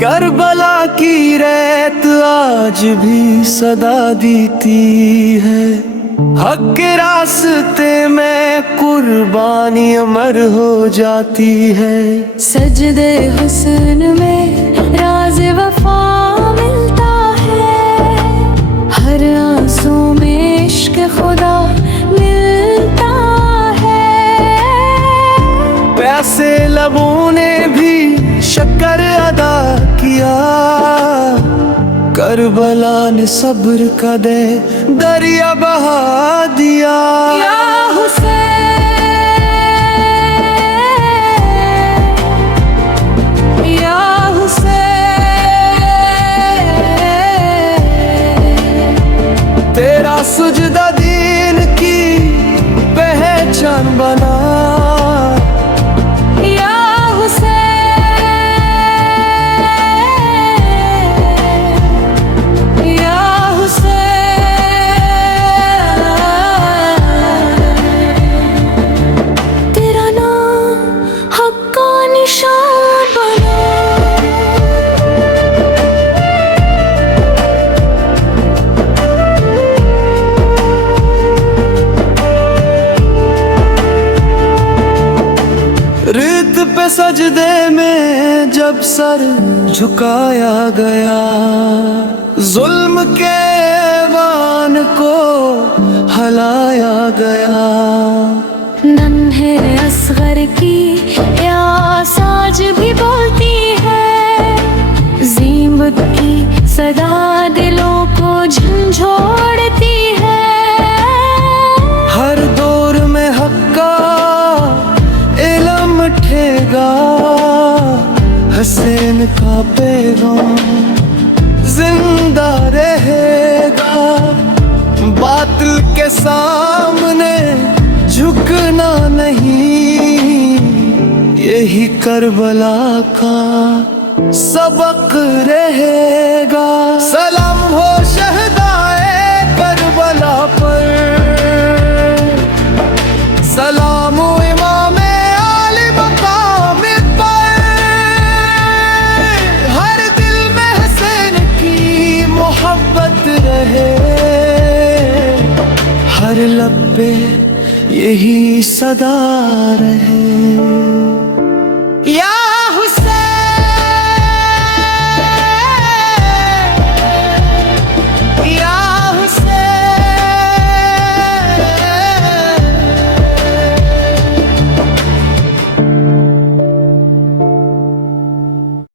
Karbala की रेत आज भी सदा देती है, हक के रास्ते में कुर्बानी अमर हो जाती है। सजदे हुस्न में राज वफा मिलता है, हर आंसू में इश्क खुदा मिलता है। प्यासे लबों ने भी शक्कर अदा किया, करबला ने सब्र का दे दरिया बहा दिया। या हुसैन, या हुसैन, तेरा सुजदा दीन की पहचान बना। रेत पे सजदे में जब सर झुकाया गया, जुल्म के ऐवान को हलाया गया। नन्हे असगर की प्यास आज भी बोलती है, ज़ीमत की सदा दिलों को झंझोड़ती है। हर दौर में हक का इल्म उठेगा, हुसैन का पैगाम जिंदा रहेगा। बातिल के सामने झुकना नहीं, यही करबला का सबक रहेगा। सलाम हो शहदाए करबला पर, सलाम हो इमाम आले मकाम पर। हर दिल में हुसैन की मोहब्बत रहे, हर लब पे यही सदा रहे। या